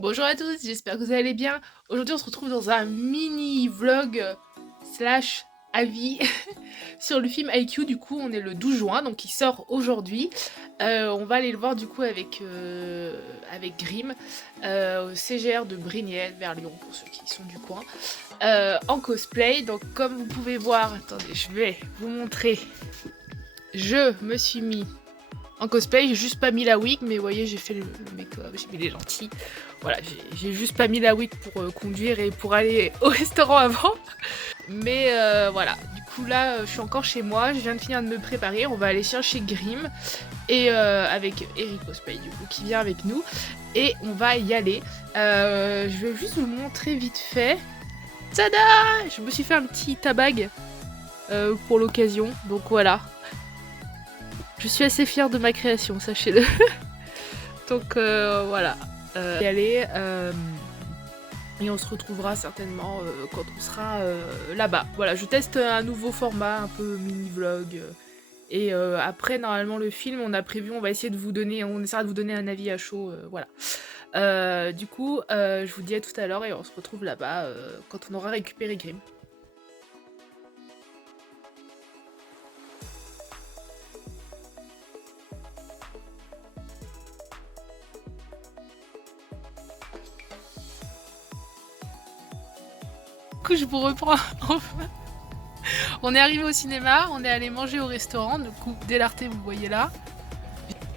Bonjour à tous, j'espère que vous allez bien. Aujourd'hui on se retrouve dans un mini vlog slash avis sur le film IQ. Du coup on est le 12 juin donc il sort aujourd'hui. On va aller le voir du coup avec Grimm au CGR de Brignelles vers Lyon pour ceux qui sont du coin. En cosplay, donc comme vous pouvez voir, attendez je vais vous montrer. Je me suis mis en cosplay, j'ai juste pas mis la wig, mais vous voyez, j'ai fait le make-up, j'ai mis les lentilles. Voilà, j'ai juste pas mis la wig pour conduire et pour aller au restaurant avant. Mais voilà, du coup là, je suis encore chez moi, je viens de finir de me préparer. On va aller chercher Grimm et avec Eric Cosplay du coup qui vient avec nous. Et on va y aller. Je vais juste vous montrer vite fait. Tada! Je me suis fait un petit tabag pour l'occasion, donc voilà. Je suis assez fière de ma création, sachez-le. Donc voilà, y aller et on se retrouvera certainement quand on sera là-bas. Voilà, je teste un nouveau format, un peu mini vlog. Et après, normalement, le film, on a prévu, on va essayer de vous donner, on essaiera de vous donner un avis à chaud, voilà. Du coup, je vous dis à tout à l'heure et on se retrouve là-bas quand on aura récupéré Grimm. Du coup, je vous reprends. On est arrivé au cinéma, on est allé manger au restaurant. Du coup, Délarté, vous voyez là.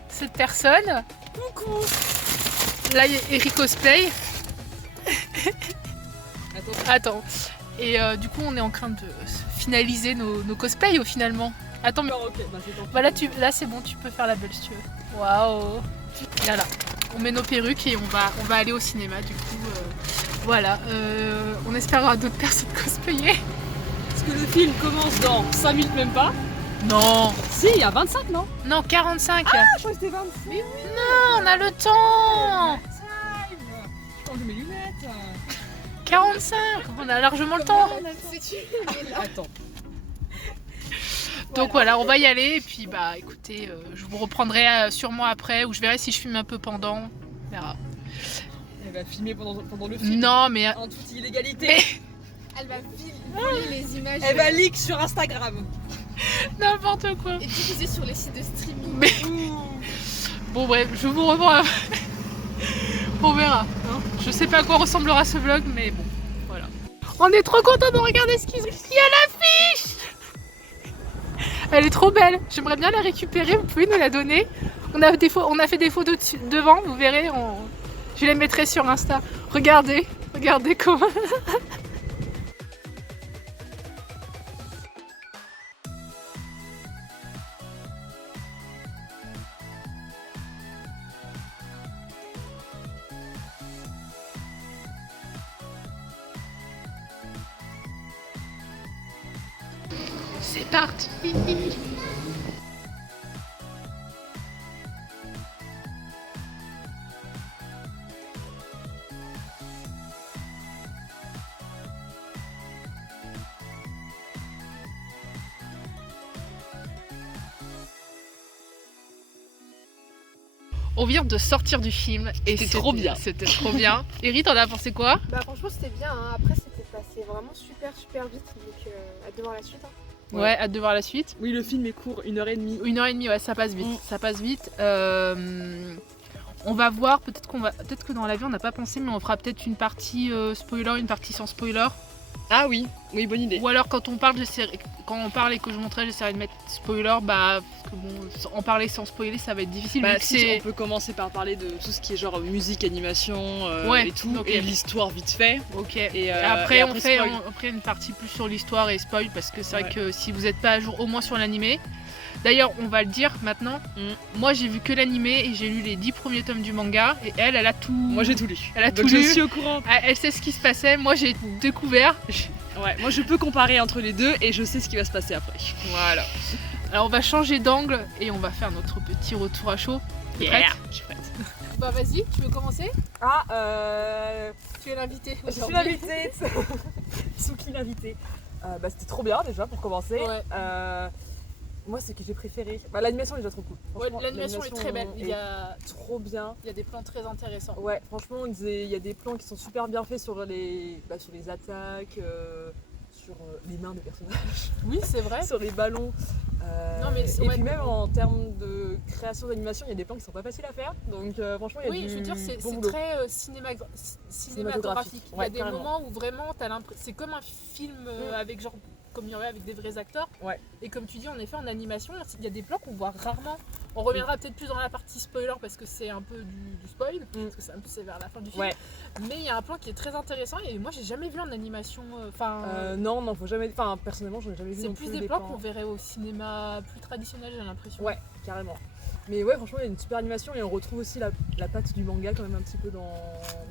Cette personne. Coucou. Là, il y a Eric Cosplay. Attends. Et du coup, on est en train de finaliser nos cosplays finalement. Attends, mais. Okay, bah là, c'est bon, tu peux faire la belle si tu veux. Waouh. Là. On met nos perruques et on va aller au cinéma. Du coup, voilà. On espérera d'autres personnes cosplayer. Parce que le film commence dans 5 minutes même pas. Non. Si, il y a 25, non? Non, 45. Ah, je crois que c'était 25. Mais oui. Non, on a le temps. Je change mes lunettes. 45. On a largement le temps. Attends. Donc voilà, on va y aller et puis bah écoutez, je vous reprendrai sûrement après ou je verrai si je filme un peu pendant. On verra. Elle va filmer pendant le film. Non mais en toute illégalité. Mais... Elle va voler les images. Elle va leak sur Instagram. N'importe quoi. Et diffuser sur les sites de streaming. Mais... Bon bref, je vous reprends après. On verra. Hein. Je sais pas à quoi ressemblera ce vlog mais bon, voilà. On est trop content de regarder ce qu'il y a l'affiche. Elle est trop belle, j'aimerais bien la récupérer, vous pouvez nous la donner. On a fait des photos devant, vous verrez, je les mettrai sur Insta. Regardez comment... C'est parti. On vient de sortir du film et c'était trop bien. C'était trop bien. Eri, t'en as pensé quoi? Bah franchement c'était bien, hein. Après c'était passé vraiment super vite, donc hâte de voir la suite. Hein. Ouais, hâte de voir la suite. Oui, le film est court, 1h30. 1h30, ouais, ça passe vite. Ça passe vite. On va voir, peut-être que dans l'avion on n'a pas pensé, mais on fera peut-être une partie spoiler, une partie sans spoiler. Ah oui, bonne idée. Ou alors quand on parle et que je montrerai, j'essaierai de mettre spoiler, bah parce que bon, en parler sans spoiler, ça va être difficile. Bah, si on peut commencer par parler de tout ce qui est genre musique, animation ouais, et tout, okay. Et l'histoire vite fait. Ok. Et après on fait une partie plus sur l'histoire et spoil parce que c'est vrai que si vous n'êtes pas à jour au moins sur l'animé. D'ailleurs, on va le dire maintenant. Moi, j'ai vu que l'animé et j'ai lu les 10 premiers tomes du manga. Et elle a tout. Moi, j'ai tout lu. Elle a donc tout lu. Je suis au courant. Elle sait ce qui se passait. Moi, j'ai découvert. Ouais, moi, je peux comparer entre les deux et je sais ce qui va se passer après. Voilà. Alors, on va changer d'angle et on va faire notre petit retour à chaud. T'es prête? Je suis prête. Bah vas-y, tu veux commencer? Tu es l'invité. Je suis l'invitée. Souki l'invité. Bah, c'était trop bien déjà pour commencer. Ouais. Moi, c'est que j'ai préféré. Bah, l'animation est déjà trop cool. Ouais, Franchement, l'animation est très belle. Il y a trop bien. des plans très intéressants. Ouais, franchement, il y a des plans qui sont super bien faits sur les attaques, sur les mains des personnages, Oui, c'est vrai. sur les ballons. Non, mais et ouais, puis même en termes de création d'animation, il y a des plans qui sont pas faciles à faire. Donc franchement, il y a oui, du je veux dire, c'est bon boulot. très cinématographique. Il y Ouais, a des carrément. moments où vraiment, t'as l'impression, c'est comme un film avec genre, comme il y aurait avec des vrais acteurs. Ouais. Et comme tu dis, en effet, en animation, il y a des plans qu'on voit rarement. On reviendra peut-être plus dans la partie spoiler parce que c'est un peu du spoil, parce que c'est vers la fin du film. Ouais. Mais il y a un plan qui est très intéressant et moi, j'ai jamais vu en animation. Non, faut jamais. Enfin, personnellement, j'en ai jamais vu. C'est non plus des plans qu'on verrait au cinéma plus traditionnel, j'ai l'impression. Ouais, carrément. Mais ouais, franchement, il y a une super animation et on retrouve aussi la patte du manga quand même un petit peu dans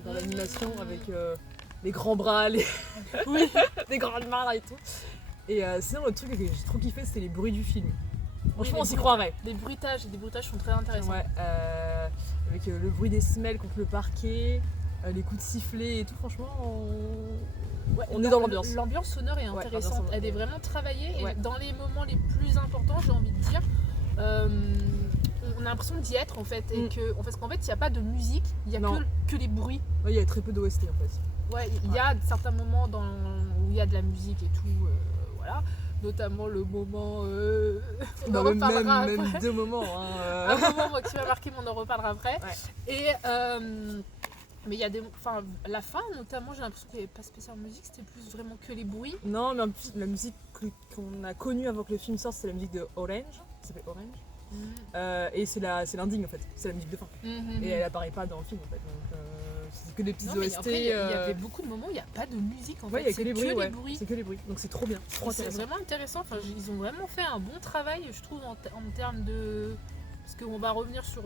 l'animation avec les grands bras, les grandes mains et tout. Et sinon, le truc que j'ai trop kiffé, c'était les bruits du film. Franchement, on s'y croirait. Les bruitages sont très intéressants. Ouais, avec le bruit des semelles contre le parquet, les coups de sifflet et tout, franchement, on est dans l'ambiance. L'ambiance sonore est intéressante, sonore, elle est vraiment travaillée ouais. et dans les moments les plus importants, j'ai envie de dire, on a l'impression d'y être en fait. Et parce qu'en fait, il n'y a pas de musique, il n'y a que les bruits. Ouais, il y a très peu d'OST en fait. Ouais, il y a certains moments où il y a de la musique et tout, voilà. Notamment le moment, on en reparlera après. Même deux moments. Hein, Un moment moi, qui m'a marqué, mais on en reparlera après. Ouais. Et mais il y a la fin notamment, j'ai l'impression qu'il n'y avait pas spécialement de musique, c'était plus vraiment que les bruits. Non, mais en plus, la musique qu'on a connue avant que le film sorte, c'est la musique de Orange, ça s'appelle Orange. Et c'est l'ending en fait, c'est la musique de fin. Et elle apparaît pas dans le film en fait. Donc c'est que des petits OST. Après, il y avait beaucoup de moments où il n'y a pas de musique en fait. Ouais, il y a que les bruits. Les bruits. C'est que les bruits. Donc c'est trop bien. C'est trop C'est intéressant. vraiment intéressant. Enfin, ils ont vraiment fait un bon travail, je trouve, en termes de. Parce qu'on va revenir sur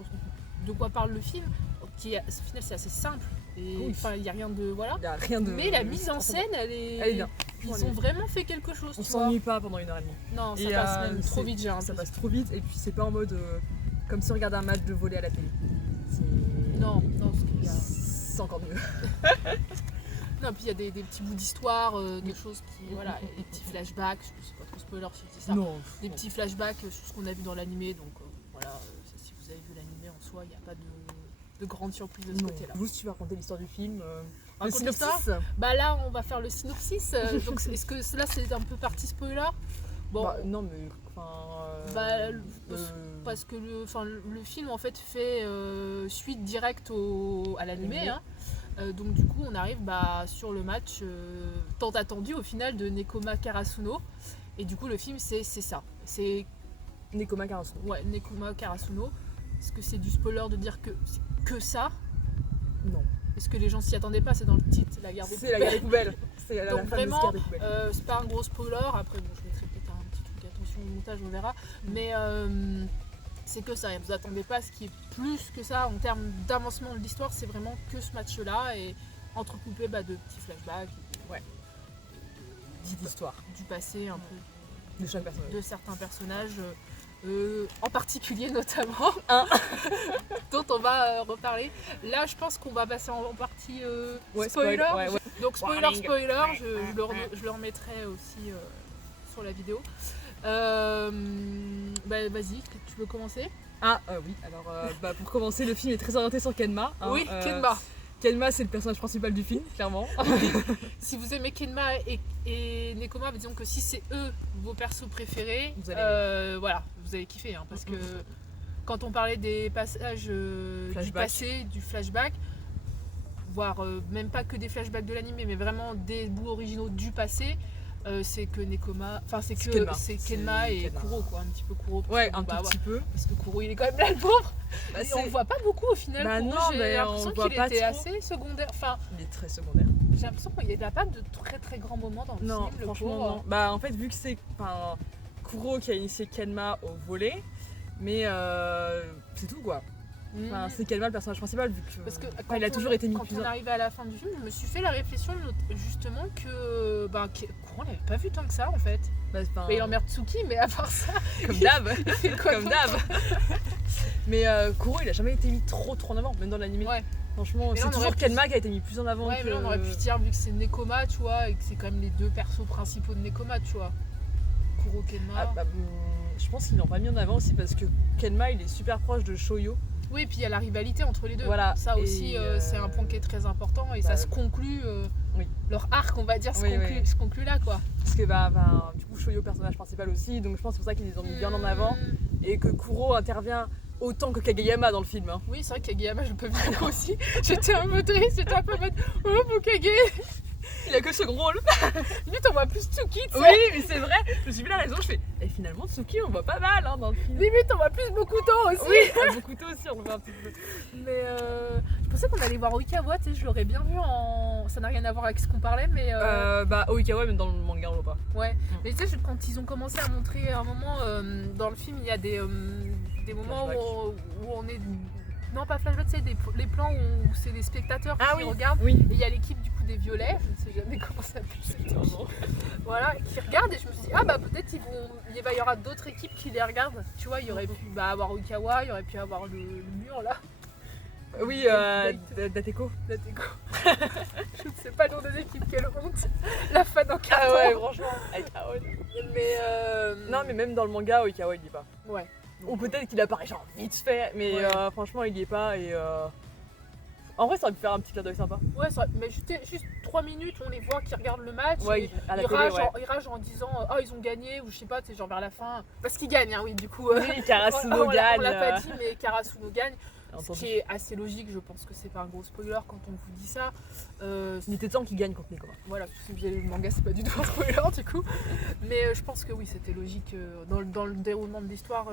de quoi parle le film, qui au final c'est assez simple. Et enfin, il n'y a rien de. Voilà. Y a rien de. Mais la mise en scène, elle est bien. Ils ont vraiment fait quelque chose. On s'ennuie pas pendant 1h30. Non, ça passe même trop vite, j'ai Ça passe trop vite et puis c'est pas en mode comme si on regardait un match de volley à la télé. Non, c'est encore mieux. Non, puis il y a des petits bouts d'histoire, des choses qui. Voilà, des petits flashbacks, je sais pas trop spoiler si je dis ça. Non. Des petits flashbacks sur ce qu'on a vu dans l'animé, donc voilà, si vous avez vu l'animé en soi, il n'y a pas de grande surprise de ce côté-là. Vous, si tu veux raconter l'histoire du film, le synopsis. Bah là, on va faire le synopsis. Donc, est-ce que là, c'est un peu partie spoiler? Bon. Bah, non, mais parce que le film en fait fait suite directe à l'animé. Hein. Donc du coup, on arrive sur le match tant attendu au final de Nekoma Karasuno. Et du coup, le film, c'est ça. C'est Nekoma Karasuno. Ouais, Nekoma Karasuno. Est-ce que c'est du spoiler de dire que c'est que ça? Non. Est-ce que les gens s'y attendaient pas? C'est dans le titre, la guerre des poubelles. C'est la guerre des poubelles. C'est la Donc fameuse vraiment, guerre des poubelles. c'est pas un gros spoiler. Après, bon, je mettrai peut-être un petit truc, attention au montage, on verra. Mais c'est que ça. Vous attendez pas à ce qui est plus que ça en termes d'avancement de l'histoire. C'est vraiment que ce match-là et entrecoupé de petits flashbacks. D'histoire. Du passé un peu. De chaque personnage. De certains personnages. En particulier notamment dont on va reparler. Là je pense qu'on va passer en partie spoiler. Donc spoiler, je le remettrai aussi sur la vidéo. Vas-y, tu veux commencer? Oui, alors pour commencer, le film est très orienté sur Kenma. Oui, Kenma. Kenma, c'est le personnage principal du film, clairement. Si vous aimez Kenma et Nekoma, disons que si c'est eux vos persos préférés, vous allez kiffer. Hein, parce que quand on parlait des passages du passé, du flashback, voire même pas que des flashbacks de l'animé, mais vraiment des bouts originaux du passé, c'est que Nekoma, c'est Kenma et Kuro, quoi, un petit peu Kuro. Ouais, un tout petit peu. Parce que Kuro, il est quand même là, le pauvre. On le voit pas beaucoup au final. Non, j'ai l'impression qu'il était assez secondaire. Enfin, il est très secondaire. J'ai l'impression qu'il n'a pas de très très grands moments dans le film. Non, franchement, non. En fait, vu que c'est Kuro qui a initié Kenma au volley, mais c'est tout quoi. C'est Kenma le personnage principal vu que parce que il a toujours été mis plus. Quand on arrivait à la fin du film, je me suis fait la réflexion justement que Kuro n'avait pas vu tant que ça en fait. Il emmerde Tsuki, mais à part ça, comme d'hab, comme d'hab. Mais Kuro, il a jamais été mis trop en avant, même dans l'animé. Ouais. Franchement, c'est toujours Kenma qui a été mis plus en avant. Ouais, mais là on aurait pu se dire vu que c'est Nekoma, tu vois, et que c'est quand même les deux persos principaux de Nekoma, tu vois. Kuro Kenma. Je pense qu'ils l'ont pas mis en avant aussi parce que Kenma il est super proche de Shoyo. Oui, puis il y a la rivalité entre les deux. Voilà. Ça aussi, c'est un point qui est très important et ça se conclut. oui. Leur arc, on va dire, se conclut là, quoi. Parce que du coup Shoyo personnage principal aussi, donc je pense que c'est pour ça qu'ils les ont mis bien en avant et que Kuro intervient autant que Kageyama dans le film. Hein. Oui, c'est vrai que Kageyama, je peux bien aussi. J'étais un peu triste, j'étais un peu en mode oh mon Kage. Il a que ce gros rôle. Limite, on voit plus Tsuki, tu sais. Oui, mais c'est vrai. Je me suis vu la raison, je fais. Et finalement, Tsuki, on voit pas mal hein, dans le film. Limite, on voit plus Bokuto aussi. Oui, Bokuto aussi, on le voit un petit peu. Mais je pensais qu'on allait voir Oikawa, tu sais, je l'aurais bien vu en. Ça n'a rien à voir avec ce qu'on parlait, mais. Oikawa, même dans le manga, on le voit pas. Ouais, mais tu sais, quand ils ont commencé à montrer un moment dans le film, il y a des moments où on est. Non, pas flashback, c'est les plans où c'est les spectateurs qui regardent. Oui. Et il y a l'équipe du coup des violets, je ne sais jamais comment ça s'appelle. Voilà, qui regardent et je me suis dit, ah bah peut-être il y aura d'autres équipes qui les regardent. Tu vois, il y aurait pu avoir Oikawa, il y aurait pu avoir le mur là. Oui, Dateko. Dateko. Je ne sais pas dans des équipes, quelle honte. La fan en carton. Ah ouais, franchement. Avec Aon. Mais Non, mais même dans le manga, Oikawa, il y est pas. Ouais. Ou peut-être qu'il apparaît genre vite fait, mais franchement, il y est pas et. En vrai, ça aurait pu faire un petit clin d'œil sympa. Ouais, mais juste 3 minutes, on les voit qui regardent le match. Ouais, et à la ils, télé, ragent en disant oh ils ont gagné ou je sais pas, c'est genre vers la fin. Parce qu'ils gagnent, hein, oui, du coup. Oui, Karasuno gagne. On l'a pas dit, mais Karasuno gagne. Ce Entendu. qui est assez logique, je pense que c'est pas un gros spoiler quand on vous dit ça. Il était temps qu'il gagne contre Nekoma. Voilà, si vous avez lu le manga, c'est pas du tout un spoiler du coup. Mais je pense que oui, c'était logique dans le déroulement de l'histoire.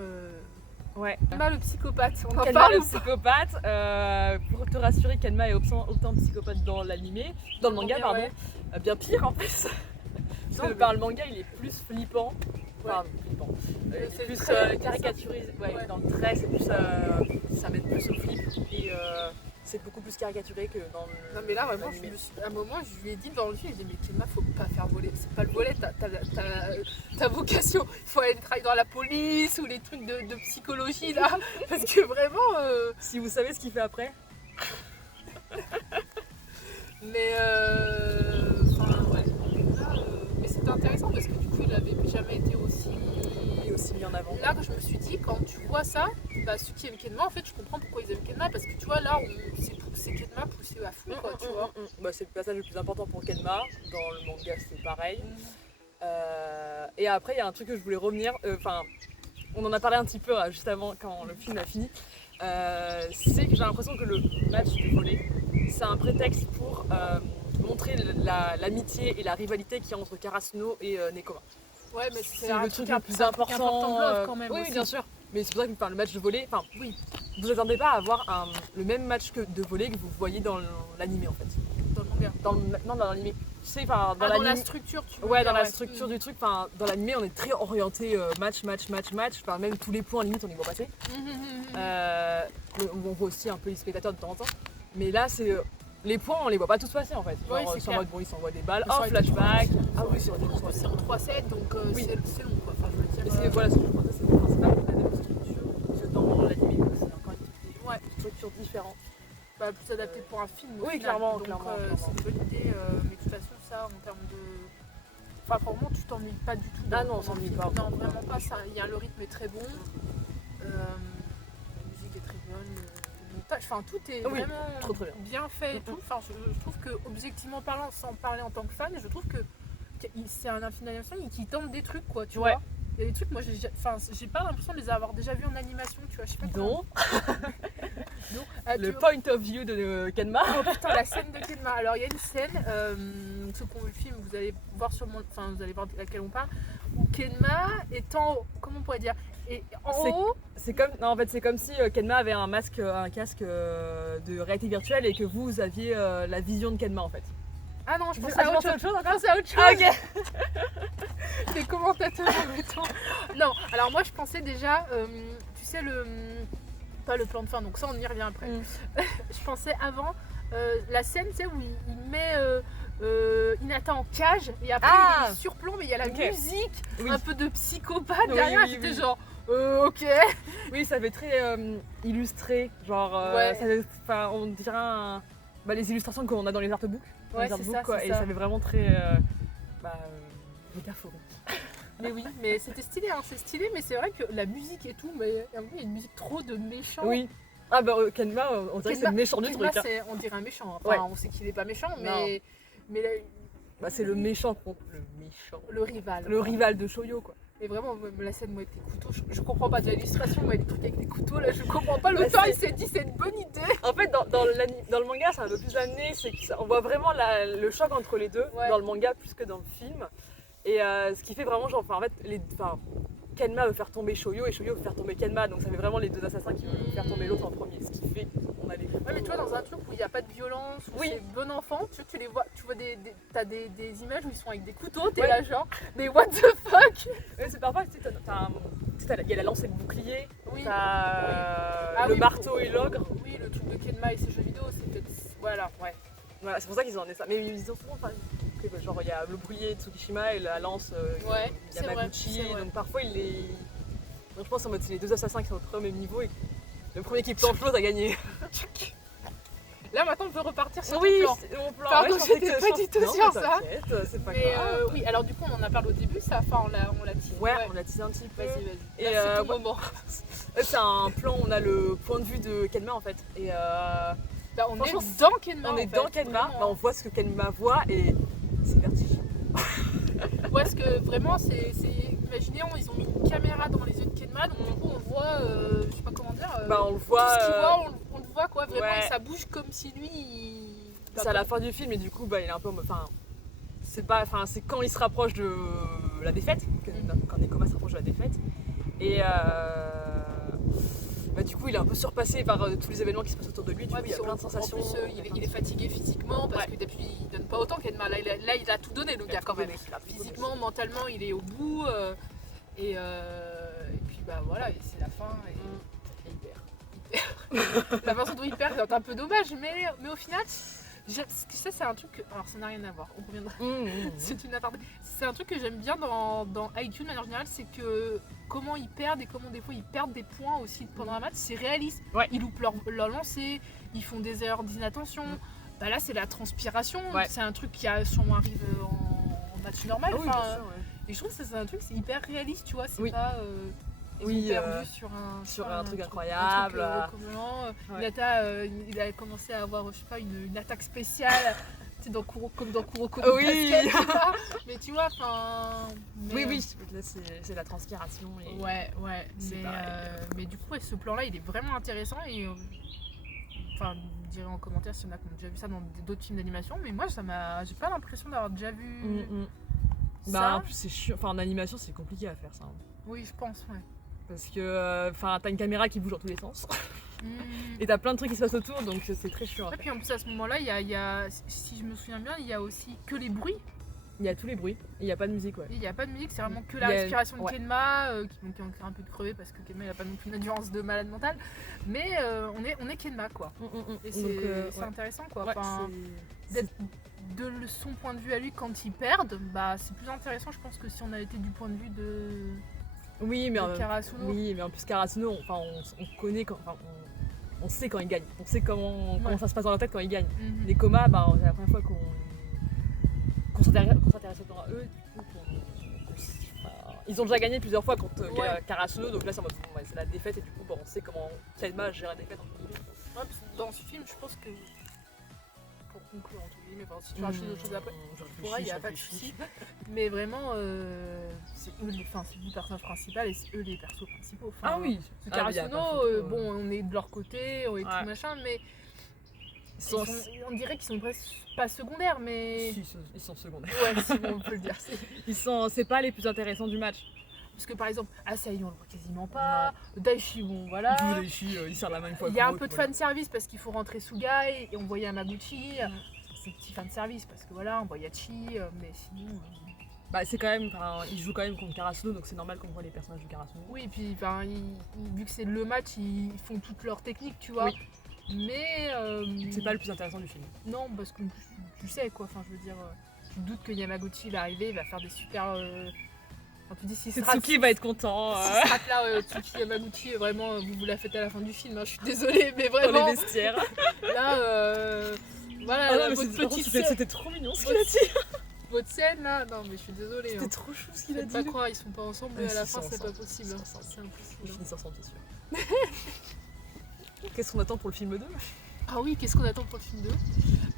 Ouais. Kenma le psychopathe, on en Kenma parle le ou pas psychopathe, pour te rassurer, Kenma est autant psychopathe dans l'animé, dans le manga, pardon. Ouais. Bien pire en plus. Parce que le manga il est plus flippant. Enfin, flippant. C'est Plus très caricaturisé. Ouais, Ouais. dans le trait, c'est plus. Ça mène plus au flip. Et c'est beaucoup plus caricaturé que dans le. Non mais là vraiment l'animé. à un moment je lui ai dit dans le film, j'ai dit mais Kenma faut pas faire voler, c'est pas le volet, ta vocation, il faut aller travailler dans la police ou les trucs de psychologie là, parce que vraiment Si vous savez ce qu'il fait après. mais enfin ouais, là, mais c'était intéressant parce que du coup il avait jamais été aussi Mis en avant. là que je me suis dit quand tu vois ça, bah ceux qui aiment Kenma en fait je comprends pourquoi ils aiment Kenma parce que tu vois là c'est Kenma poussé à fond quoi tu vois. Bah, c'est le passage le plus important pour Kenma. Dans le manga, c'est pareil. Et après, il y a un truc que je voulais revenir. Enfin, on en a parlé un petit peu juste avant quand le film a fini. C'est que j'ai l'impression que le match de volley, c'est un prétexte pour montrer l'amitié et la rivalité qu'il y a entre Karasuno et Nekoma. Ouais, mais C'est le truc le plus important. de Love, quand même. Oui, aussi. bien sûr. Mais c'est pour ça que le match de volley, enfin, Oui, vous attendez pas à avoir le même match de volley que vous voyez dans l'animé en fait. dans le manga. Non, dans l'animé. Tu sais, enfin, Dans la l'anime. structure, tu veux Ouais, dire, dans la structure du truc, enfin, dans l'animé, on est très orienté match. Enfin, même tous les points, limite, on les voit passer. On voit aussi un peu les spectateurs de temps en temps. Mais là, c'est. Les points, on les voit pas tous passer en fait. Genre, Ouais, c'est sur clair. mode, bon, ils s'envoient des balles, Ça un aurait été flashback. Ah oui, c'est en 3-7, donc Oui. c'est long quoi. Enfin, je veux dire, Mais c'est voilà, c'est le principal, on a des structures. Parce que dans l'animé, c'est encore une structure différente. bah, plus adapté pour un film. au Oui, final. clairement, Donc, clairement. c'est une bonne idée, mais de toute façon, ça en termes de. Enfin, vraiment, tu t'ennuies pas du tout. Ah non, on dans le s'ennuie film. pas. Non, vraiment pas. Le rythme est très bon. La musique est très bonne. Le montage, enfin, tout est Oui, vraiment trop, très bien. fait et tout. Enfin, je trouve que, objectivement parlant, sans parler en tant que fan, je trouve que c'est un film d'animation qui tente des trucs, quoi, tu Ouais. vois. Il y a des trucs, moi, j'ai pas l'impression de les avoir déjà vus en animation, tu vois. Je sais pas Donc, comment. le point of view de Kenma. Oh putain, la scène de Kenma. Alors il y a une scène, ceux qui ont vu le film, vous allez voir vous allez voir de laquelle on parle, où Kenma est en haut, comment on pourrait dire, et en haut. C'est comme, non, en fait, c'est comme si Kenma avait un casque de réalité virtuelle et que vous aviez la vision de Kenma en fait. Ah non, je Ah, pensais tu à autre penses à chose. autre chose Je encore pensais à autre chose. Ah, ok. Des commentateurs en même temps. Non, alors moi je pensais déjà, tu sais pas le plan de fin, donc ça on y revient après. Je pensais avant la scène, tu sais, où il met Hinata en cage et après il surplombe et il y a la musique un peu de psychopathe Oui, derrière. oui, J'étais oui. genre ok. Oui, ça fait très illustré, genre, Ouais. on dirait les illustrations qu'on a dans les artbooks. Ouais, c'est ça, quoi, c'est et ça. ça fait vraiment très métaphorique. Mais oui, mais c'était stylé, hein, c'est stylé, mais c'est vrai que la musique et tout, mais il y a une musique trop de méchants. Oui. Ah bah Kenma, on dirait que c'est le méchant du Kenma, truc. Hein. on dirait un méchant. Enfin, Ouais. on sait qu'il est pas méchant, Non. mais là, Bah c'est le méchant contre le rival. le rival de Shoyo quoi. Et vraiment, même la scène moi, avec les couteaux, je comprends pas de l'illustration, mais les trucs avec les couteaux, là, je comprends pas. Bah, L'auteur, c'est- il s'est dit, c'est une bonne idée. En fait, dans le manga, c'est un peu plus amené, c'est qu'on voit vraiment le choc entre les deux Ouais. dans le manga plus que dans le film. Et ce qui fait vraiment genre, en fait, Kenma veut faire tomber Shoyo et Shoyo veut faire tomber Kenma, donc ça fait vraiment les deux assassins qui veulent faire tomber l'autre en premier. Ce qui fait qu'on a les. Ouais, mais tu vois, dans un truc où il n'y a pas de violence, où Oui. c'est bon enfant, tu les vois, tu vois t'as des images où ils sont avec des couteaux, t'es Ouais. là genre, mais what the fuck. Ouais, c'est parfois, tu sais, il y a la lance et le bouclier, Oui. t'as Ah le oui, marteau et l'ogre. Oui, le truc de Kenma et ses jeux vidéo, c'est peut-être. Voilà, ouais. Voilà, c'est pour ça qu'ils ont emmené ça. Mais ils ont souvent parlé. Genre, il y a le bouclier de Tsukishima et la lance Ouais, c'est vrai, Yamaguchi. c'est vrai. Donc parfois, donc, je pense en mode c'est les deux assassins qui sont au même niveau et le premier qui planche l'autre a gagné. Là maintenant on peut repartir sur Oui, le plan. c'est mon plan. Pardon, je pensais j'étais que- pas du tout non, sur mais ça. t'inquiète, c'est pas Mais grave. oui, alors du coup on en a parlé au début, ça, enfin on l'a teasé. Ouais, on a teasé un petit peu. Vas-y, vas-y. Et, Là, c'est ton ouais. moment. C'est un plan, on a le point de vue de Kenma en fait. Et Là, on Franchement, est dans Kenma. on est en dans fait, Kenma, vraiment. bah, on voit ce que Kenma voit et c'est vertigineux. Ouais, parce que vraiment, imaginez, ils ont mis une caméra dans les yeux de Kenma, donc du coup, on voit, je sais pas comment dire, Bah, on le tout voit. ce qu'il voit, on le voit, quoi, vraiment, ouais. et ça bouge comme si lui, il... C'est à la fin du film et du coup bah, il est un peu enfin c'est quand il se rapproche de la défaite quand Nekoma se rapproche de la défaite et bah, du coup il est un peu surpassé par tous les événements qui se passent autour de lui du Ouais, coup il y a puis plein de sensations En plus, il est fatigué physiquement, parce que depuis, il donne pas autant Kenma, là, il a tout donné, le gars, quand même. Physiquement, mentalement, il est au bout, et puis bah voilà, et c'est la fin, et il perd. La façon dont il perd c'est un peu dommage, mais au final, ça c'est un truc que, alors ça n'a rien à voir, on reviendra. C'est une attardée. C'est un truc que j'aime bien dans IQ de manière générale, c'est que comment ils perdent et comment des fois ils perdent des points aussi pendant un match, c'est réaliste. Ouais. Ils loupent leur lancer, ils font des erreurs d'inattention. Bah là c'est la transpiration, Ouais. c'est un truc qui a sûrement arrive en match normal. Ah oui, Enfin, bien sûr, ouais. et je trouve que c'est un truc, c'est hyper réaliste, tu vois, c'est Oui. pas... ils Oui, ont perdu sur un truc incroyable. recommandant. Ouais. Il a commencé à avoir, je sais pas, une attaque spéciale, tu sais, comme dans Kuroko Ah no oui. Basket, tu vois. Mais tu vois, enfin... Oui là c'est la transpiration et Ouais, C'est pareil. mais du coup, ouais, ce plan-là, il est vraiment intéressant et... Enfin, me direz en commentaire s'il y en a qui ont déjà vu ça dans d'autres films d'animation, mais moi, j'ai pas l'impression d'avoir déjà vu ça. Bah en plus c'est chiant, enfin en animation c'est compliqué à faire ça. Hein. Oui, je pense, ouais. Parce que t'as une caméra qui bouge dans tous les sens Mm. et t'as plein de trucs qui se passent autour donc c'est très chiant à Et faire. puis en plus à ce moment-là, il y a, si je me souviens bien, il y a aussi que les bruits. Il y a tous les bruits et il n'y a pas de musique ouais. Il n'y a pas de musique, c'est vraiment que Il la y a- respiration de ouais. Kenma, qui est encore un peu crevé parce que Kenma il a pas non plus une endurance de malade mental. Mais on est Kenma quoi. Et c'est intéressant quoi. Enfin, d'être de son point de vue à lui quand ils perdent, bah c'est plus intéressant je pense que si on a été du point de vue de Oui, mais Karasuno. oui, mais en plus Karasuno, on connaît quand, on sait quand il gagne. On sait comment ça se passe dans la tête quand il gagne. Mhm. Les comas, c'est la première fois qu'on s'intéresse autant à eux. Du coup, ils ont déjà gagné plusieurs fois contre Karasuno, donc là c'est en mode bon, c'est la défaite et du coup on sait comment Kenma gère la défaite entre guillemets. Ouais, parce que dans ce film, je pense que pour conclure entre guillemets, enfin, si tu rajoutes d'autres choses après. Il n'y a pas de souci. Mais vraiment, c'est eux les personnages principaux et c'est eux les persos principaux. Enfin, Ah oui. Karasuno, bon, on est de leur côté, on est tout machin, mais on dirait qu'ils sont presque pas secondaires, mais. Si, ils sont secondaires. Ouais, si bon, on peut le dire. C'est pas les plus intéressants du match. Parce que par exemple, Asahi, on le voit quasiment pas. Daichi, bon, voilà. Il sert la main une fois. Il y a un peu de fanservice parce qu'il faut rentrer Sugai et on voit Yamaguchi. C'est petit fanservice parce que voilà, on voit Yachi, mais sinon. Bah c'est quand même, ils jouent quand même contre Karasuno, donc c'est normal qu'on voit les personnages de Karasuno. Oui, et puis vu que c'est le match, ils font toutes leurs techniques, tu vois. Oui. Mais. C'est pas le plus intéressant du film. Non, parce que tu sais quoi, enfin je veux dire, tu te doutes que Yamaguchi va arriver, il va faire des super. Enfin, tu dis si Tsuki va être content. Si ce là, Tsuki Yamaguchi, vraiment, vous la faites à la fin du film, hein, je suis désolée, mais vraiment. Dans les vestiaires. Là, voilà, Ah non, la mais votre par contre, petite sœur. c'était trop mignon ce qu'il a dit. votre scène là. Non, mais je suis désolée. C'était Hein. trop chou ce qu'il a Faites dit. pas croire, ils sont pas ensemble et Ah, à la si, fin, ils c'est sont pas ensemble. possible. Ils Hein. sont ensemble. C'est impossible. Ils finissent ensemble, c'est sûr. Qu'est-ce qu'on attend pour le film 2? Ah oui, qu'est-ce qu'on attend pour le film 2?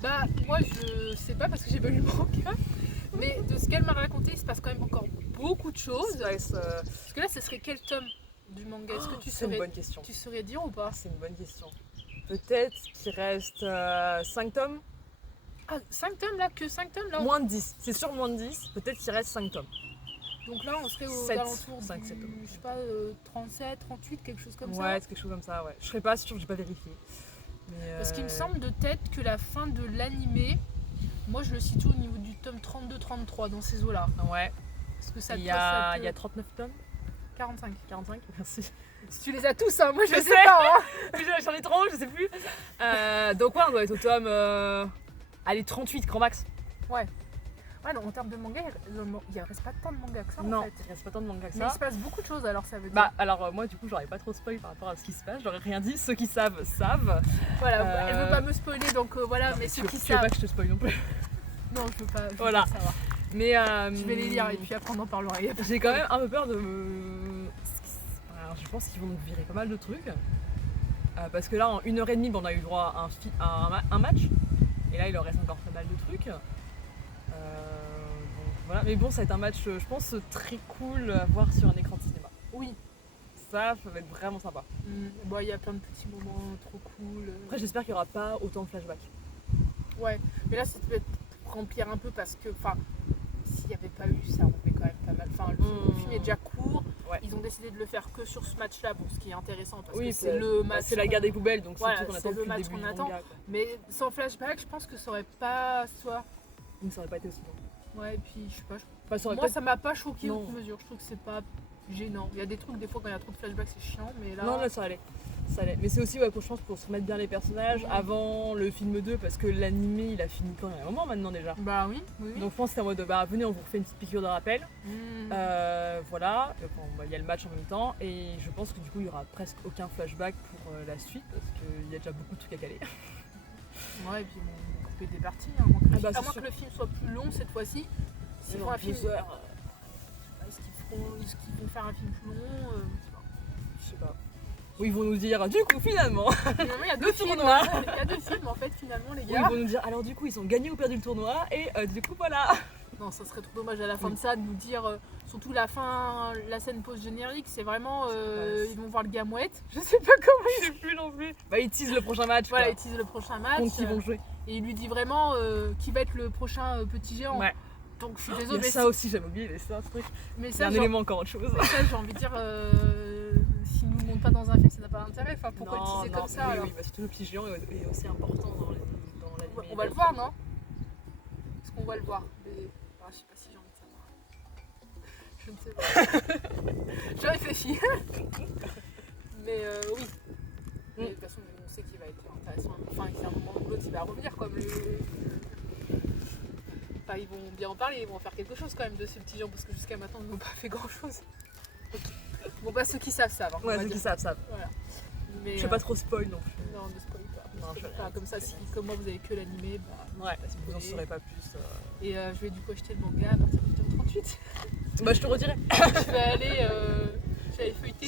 Bah, moi je sais pas parce que j'ai pas lu le manga. Mais de ce qu'elle m'a raconté, il se passe quand même encore beaucoup de choses. Parce que là, ce serait quel tome du manga? Est-ce que C'est une bonne question. tu saurais dire ou pas? C'est une bonne question. Peut-être qu'il reste 5 tomes. Ah, 5 tomes là? Que 5 tomes là? Moins de 10. C'est sûr, moins de 10. Peut-être qu'il reste 5 tomes. Donc là, on serait aux 7, alentours 5, du, 7 tomes. je sais pas, 37, 38, quelque chose comme Ouais, ça. c'est quelque chose comme ça, ouais. Je serais pas sûre, j'ai pas vérifié. Mais, Parce qu'il me semble de tête que la fin de l'animé, moi je le situe au niveau du tome 32-33 dans ces eaux-là. Ouais. Parce que ça Il te y a 39 tomes. 45. 45, merci. Si tu les as tous, hein, moi je Je sais sais. pas. Hein. J'en ai trop, je sais plus. Donc ouais, on doit être au tome... allez, 38, grand max. Ouais, non, en termes de manga, il reste pas tant de manga que ça Non, en fait. il reste pas tant de manga que Mais il ça. se passe beaucoup de choses alors ça veut dire. Bah alors moi du coup j'aurais pas trop spoil par rapport à ce qui se passe, j'aurais rien dit, ceux qui savent, savent. Voilà, elle veut pas me spoiler donc voilà, Non, mais ceux qui tu veux pas savent. que je te spoil non plus. Non, je veux pas, Voilà. pas savoir. Mais Je vais les lire et puis après on en parlera. j'ai quand même un peu peur de me... Alors, je pense qu'ils vont nous virer pas mal de trucs. Parce que là en 1h30 on a eu le droit à un match. Et là il leur reste encore pas mal de trucs. Donc, voilà. Mais bon ça va être un match je pense très cool à voir sur un écran de cinéma. Oui. Ça va être vraiment sympa. Bon, il y a plein de petits moments trop cool. Après j'espère qu'il n'y aura pas autant de flashbacks. Ouais, mais là, c'est peut-être pour remplir un peu parce que, enfin, s'il n'y avait pas eu, ça roulait quand même pas mal. Enfin, le film est déjà court. Ouais. Ils ont décidé de le faire que sur ce match-là, bon, ce qui est intéressant parce Oui, que c'est le match. C'est la guerre des poubelles, donc Voilà, c'est tout qu'on c'est attend le depuis le match début qu'on du attend. manga, quoi. Mais sans flashback, je pense que ça aurait pas. Donc ça aurait pas été aussi long. Ouais, et puis je sais pas. Enfin, ça aurait Moi, pas- ça m'a pas choqué Non. outre mesure. Je trouve que c'est pas gênant. Il y a des trucs, des fois, quand il y a trop de flashbacks, c'est chiant, mais là. Non, là ça allait. Ça allait. Mais c'est aussi ouais, je pense pour se remettre bien les personnages avant le film 2 parce que l'animé il a fini quand il y a un moment maintenant déjà. Bah oui, oui. Donc je pense que c'est en mode bah venez on vous refait une petite piqûre de rappel. Voilà, bon, bah, il y a le match en même temps et je pense que du coup il y aura presque aucun flashback pour la suite parce qu'il y a déjà beaucoup de trucs à caler. Ouais, et puis ils vont couper des parties. Hein, à moins que, Ah bah, à c'est moins sûr. que le film soit plus long cette fois-ci. S'ils font un film. Est-ce qu'ils vont faire un film plus long Je sais pas. Ou ils vont nous dire du coup finalement. Finalement, il y a deux Le films. tournoi. Hein. Il y a deux films en fait, finalement, les Ou gars. ils vont nous dire alors du coup ils ont gagné ou perdu le tournoi et du coup voilà. Non, ça serait trop dommage à la fin de ça de nous dire. Surtout la fin, la scène post-générique, c'est vraiment. Ils vont voir le gars mouette. Je sais pas comment. Je sais plus non plus. Bah ils teasent le prochain match. Voilà, quoi. ils teasent le prochain match. Contre qui ils vont jouer. Et il lui dit vraiment qui va être le prochain petit géant. Ouais. Donc je suis Il y désolée. a mais ça aussi j'avais oublié, mais c'est un truc. mais C'est ça, un genre- élément encore autre chose. ça, j'ai envie de dire, s'ils nous le montrent pas dans un film, ça n'a pas d'intérêt. Enfin, pourquoi le teaser comme ça oui, alors oui, bah, surtout le petit géant est aussi important dans l'anime. On va le voir, non? Est-ce qu'on va le voir? Mais... Ah, je sais pas si j'ai envie de savoir. Je ne sais pas. Je réfléchis. Mais oui. Mais de toute façon, on sait qu'il va être intéressant. Enfin, qu'il y a un moment où l'autre il va revenir comme le. Enfin, ils vont bien en parler, ils vont en faire quelque chose quand même de ce petit géant parce que jusqu'à maintenant ils n'ont pas fait grand chose. Bon, bah, ceux qui savent savent. Hein, on Ouais, va ceux dire. qui savent. Voilà. Mais, Je vais pas trop spoil non plus. Non, ne spoil pas. Non, je vais Enfin, rien comme ça, si spoiler. comme moi vous avez que l'animé, bah. Ouais, pas vous en spoiler. saurez pas plus. Et je vais du coup acheter le manga à partir du tome 38. Bah je te redirai. Je vais aller feuilleter.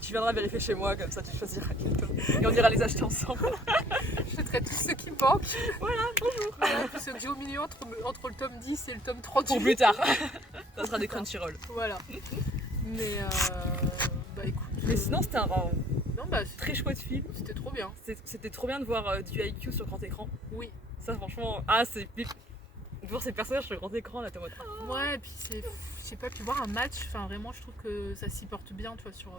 Tu viendras vérifier chez moi, comme ça tu choisiras quel tome. Et on ira les acheter ensemble. Je traiterai tous ceux qui me manquent. Voilà, bonjour. Voilà, tous ceux que j'ai au milieu entre le tome 10 et le tome 38. Pour plus tard. Ça sera des Crunchyroll. Voilà. Mais bah écoute. Mais sinon c'était un Non, bah très chouette film. c'était trop bien. C'était trop bien de voir du IQ sur grand écran. Oui. Ça franchement, c'est... De voir ces personnages sur le grand écran là t'es en mode... Ouais, et puis c'est. Je sais pas, puis voir un match, enfin vraiment je trouve que ça s'y porte bien, tu vois, sur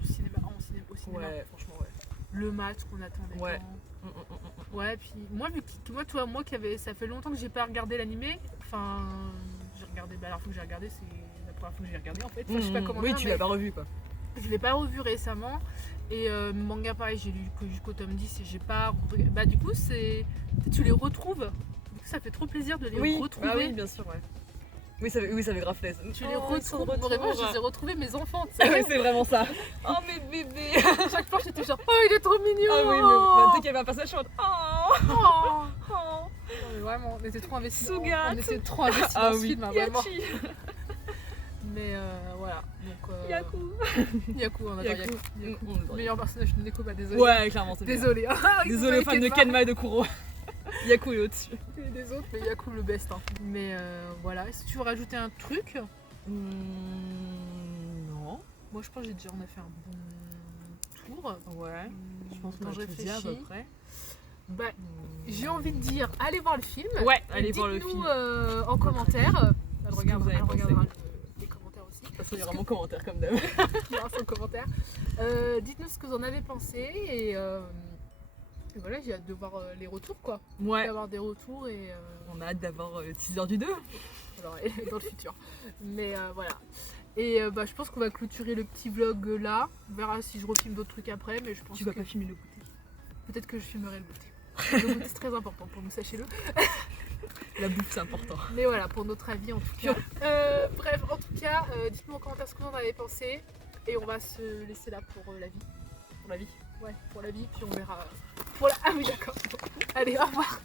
le cinéma, au cinéma. Ouais, franchement ouais. Le match qu'on attendait. Ouais. tant. Ouais, puis moi, vu que moi qui avait. Ça fait longtemps que j'ai pas regardé l'animé. Enfin, j'ai regardé. Bah, la dernière fois que j'ai regardé, c'est la première fois que j'ai regardé en fait. Enfin, je sais pas comment Oui, dire, tu mais l'as pas revu quoi. je l'ai pas revu récemment. Et manga, pareil, j'ai lu que jusqu'au tome 10 et j'ai pas. Bah, du coup, tu les retrouves. Du coup, ça fait trop plaisir de les retrouver. Ah oui, bien sûr, ouais. Oui, ça fait grave plaisir. Tu les retrouves. Vraiment, je les ai retrouvés, mes enfants. Tu Ah sais. oui, c'est vraiment ça. Oh, mes bébés. Chaque fois, j'étais genre, oh, il est trop mignon. Ah oui, mais dès qu'il y avait un passage, je suis en mode, Oh. oh. Non, mais vraiment, on était trop investis. Sugat. On était trop investis Ah dans ce oui. film, hein, vraiment. Yachi. Mais voilà, donc... Yaku. Yaku, on adore Yaku. Yaku. On adore. Meilleur personnage de Neko, bah désolé. Ouais, clairement, c'est bien. Désolé. Hein. Désolé aux fans de Kenma et de Kuro. Yaku est au-dessus. Et des autres, mais Yaku le best. Hein. Mais voilà, si tu veux rajouter un truc, Non. moi je pense que on a fait un bon tour. Ouais. Je pense qu'on Quand a je tout dit à peu réfléchis, près. bah, j'ai envie de dire, allez voir le film. Ouais, allez voir le Dites-nous film. en commentaire. Elle Ce que regardera, vous avez elle regardera pensé. les commentaires aussi. De toute façon, il y aura mon commentaire comme d'hab. Il y aura son commentaire. Dites-nous ce que vous en avez pensé et voilà, j'ai hâte de voir les retours quoi. Ouais. D'avoir des retours et On a hâte d'avoir le teaser du 2. alors, dans le futur. Mais voilà. Et bah, je pense qu'on va clôturer le petit vlog là. On verra si je refilme d'autres trucs après, mais je pense Tu vas que pas filmer le goûter. peut-être que je filmerai le goûter. Le goûter c'est très important pour nous, sachez-le. La bouffe, c'est important. Mais voilà, pour notre avis en tout cas. Bref, en tout cas, dites-nous en commentaire ce que vous en avez pensé. Et on va se laisser là pour la vie. Pour la vie. Ouais, pour la vie, puis on verra. Pour la... Ah oui, d'accord. Allez, au revoir.